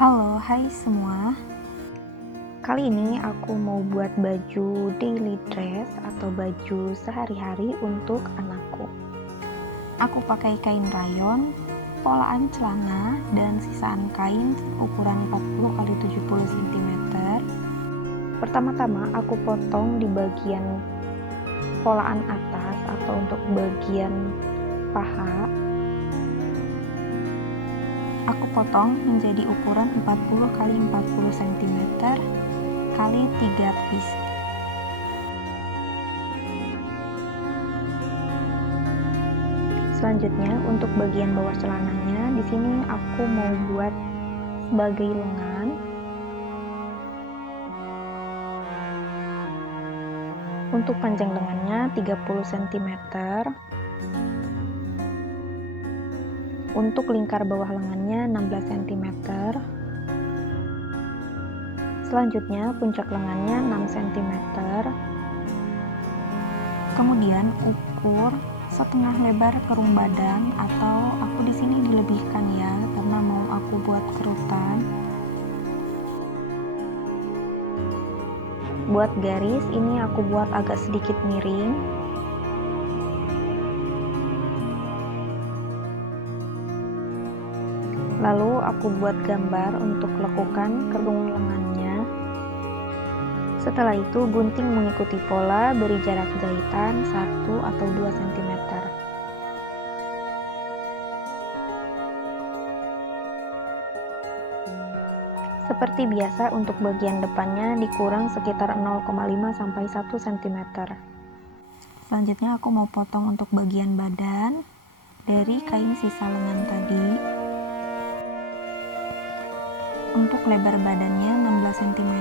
Halo, hai semua. Kali ini aku mau buat baju daily dress atau baju sehari-hari untuk anakku. Aku pakai kain rayon, polaan celana, dan sisaan kain ukuran 40 x 70 cm. Pertama-tama aku potong di bagian polaan atas atau untuk bagian paha. Aku potong menjadi ukuran 40 x 40 cm kali 3 piece. Selanjutnya untuk bagian bawah celananya, di sini aku mau buat sebagai lengan. Untuk panjang lengannya 30 cm. Untuk lingkar bawah lengannya 16 cm. Selanjutnya puncak lengannya 6 cm. Kemudian ukur setengah lebar kerung badan, atau aku di sini dilebihkan ya karena mau aku buat kerutan. Buat garis ini aku buat agak sedikit miring. Lalu aku buat gambar untuk lekukan kerung lengannya. Setelah itu gunting mengikuti pola, beri jarak jahitan 1 atau 2 cm. Seperti biasa untuk bagian depannya dikurang sekitar 0,5 sampai 1 cm. Selanjutnya aku mau potong untuk bagian badan dari kain sisa lengan tadi. Untuk lebar badannya 16 cm.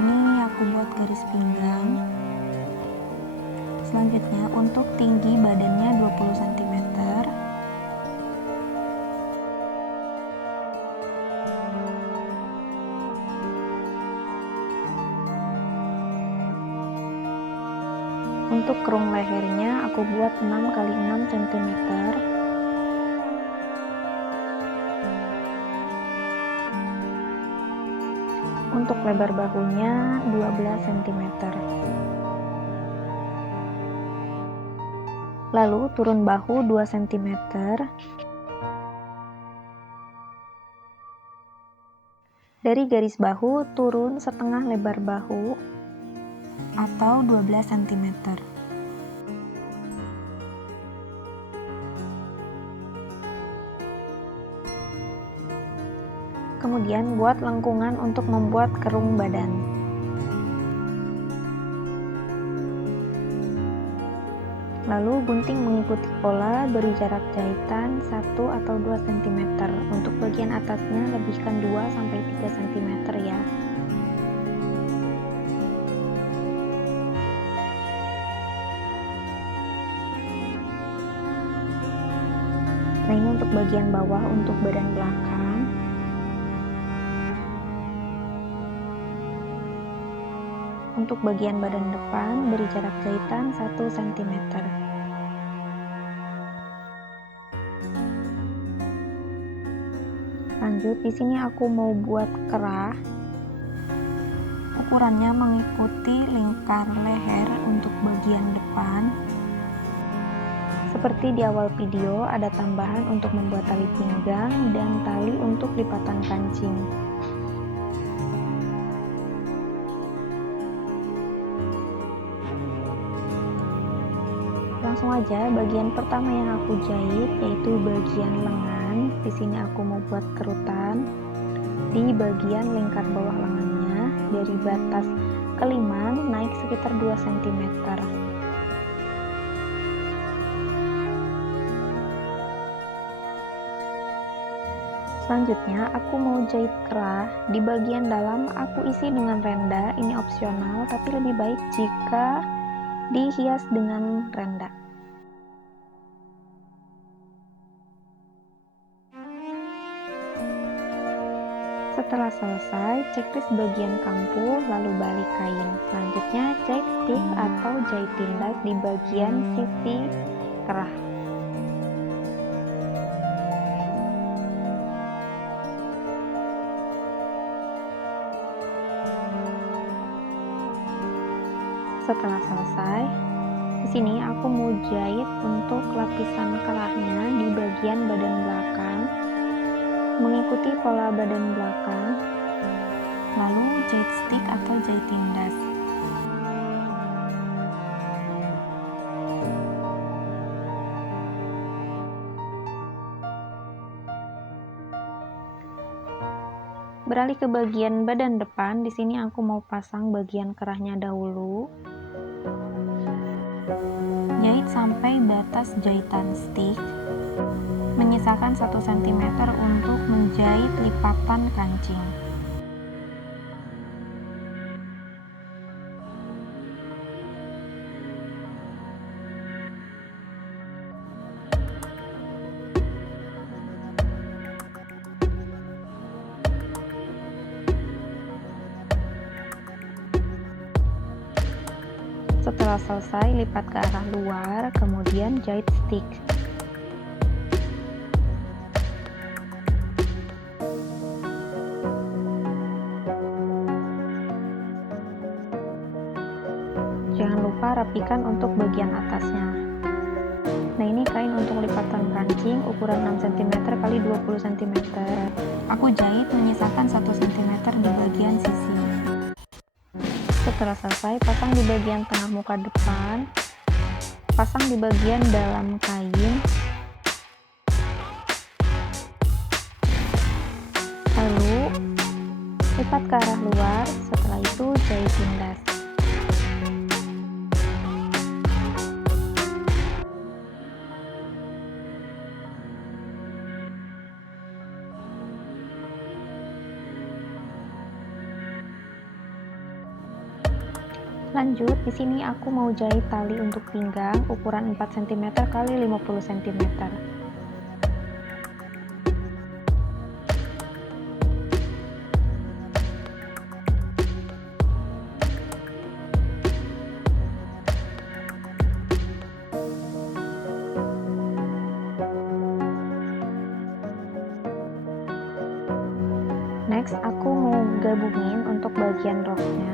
Ini aku buat garis pinggang. Selanjutnya untuk tinggi badannya 20 cm. Untuk kerung lehernya aku buat 6 x 6 cm. Untuk lebar bahunya 12 cm. Lalu turun bahu 2 cm. Dari garis bahu turun setengah lebar bahu atau 12 cm. Kemudian buat lengkungan untuk membuat kerung badan. Lalu gunting mengikuti pola, beri jarak jahitan 1 atau 2 cm. Untuk bagian atasnya lebihkan 2 sampai 3 cm ya. Nah, ini untuk bagian bawah untuk badan belakang. Untuk bagian badan depan beri jarak jahitan 1 cm. Lanjut, di sini aku mau buat kerah. Ukurannya mengikuti lingkar leher untuk bagian depan. Seperti di awal video, ada tambahan untuk membuat tali pinggang dan tali untuk lipatan kancing. Langsung aja, bagian pertama yang aku jahit yaitu bagian lengan. Di sini aku mau buat kerutan di bagian lingkar bawah lengannya dari batas keliman naik sekitar 2 cm. Selanjutnya aku mau jahit kerah. Di bagian dalam aku isi dengan renda, ini opsional tapi lebih baik jika dihias dengan renda. Setelah selesai, checklist bagian kampu, lalu balik kain. Selanjutnya jahit stick atau jahit tindas di bagian sisi kerah. Setelah selesai, di sini aku mau jahit untuk lapisan kerahnya di bagian badan belakang, mengikuti pola badan belakang, lalu jahit stick atau jahit tindas. Beralih ke bagian badan depan, di sini aku mau pasang bagian kerahnya dahulu. Jahit sampai batas jahitan stick, menyisakan 1 cm untuk menjahit lipatan kancing. Setelah selesai, lipat ke arah luar, kemudian jahit stick. Jangan lupa rapikan untuk bagian atasnya. Nah, ini kain untuk lipatan kancing ukuran 6 cm x 20 cm. Aku jahit menyisakan 1 cm di bagian sisi. Setelah selesai, pasang di bagian tengah muka depan, pasang di bagian dalam kain, lalu lipat ke arah luar, setelah itu jahit tindas. Lanjut, di sini aku mau jahit tali untuk pinggang ukuran 4 cm x 50 cm. Next, aku mau gabungin untuk bagian roknya.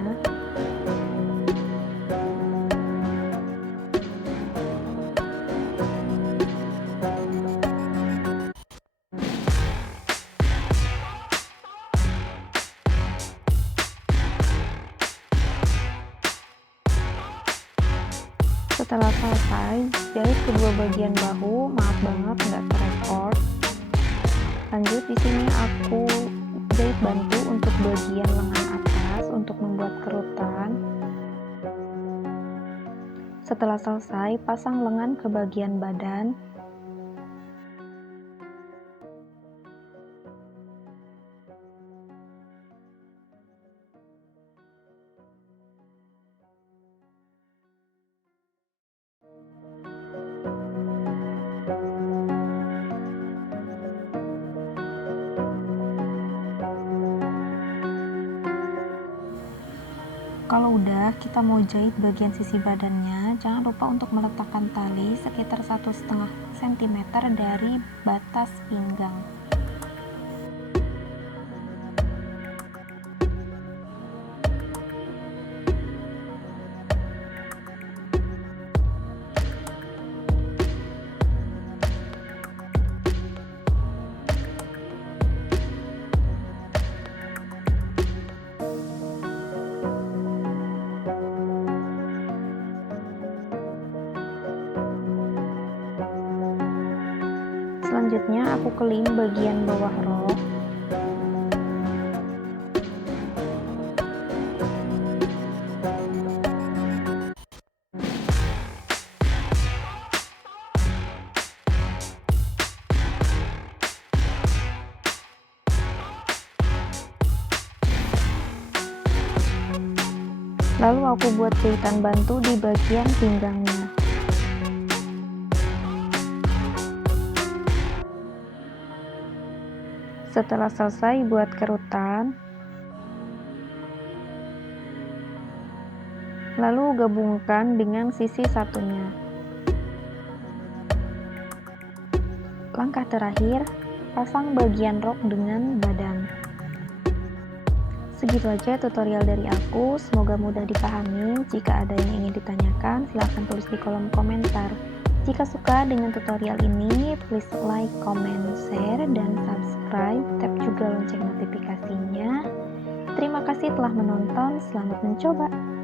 Setelah selesai, jahit kedua bagian bahu. Maaf banget nggak terekord. Lanjut, di sini aku jahit bantu untuk bagian lengan atas untuk membuat kerutan. Setelah selesai, pasang lengan ke bagian badan. Kalau udah, kita mau jahit bagian sisi badannya. Jangan lupa untuk meletakkan tali sekitar 1,5 cm dari batas pinggang. Selanjutnya aku kelim bagian bawah rok. Lalu aku buat jahitan bantu di bagian pinggangnya. Setelah selesai buat kerutan, lalu gabungkan dengan sisi satunya. Langkah terakhir, pasang bagian rok dengan badan. Segitu aja tutorial dari aku, semoga mudah dipahami. Jika ada yang ingin ditanyakan, silahkan tulis di kolom komentar. Jika suka dengan tutorial ini, please like, comment, share, dan subscribe. Tap juga lonceng notifikasinya. Terima kasih telah menonton, selamat mencoba.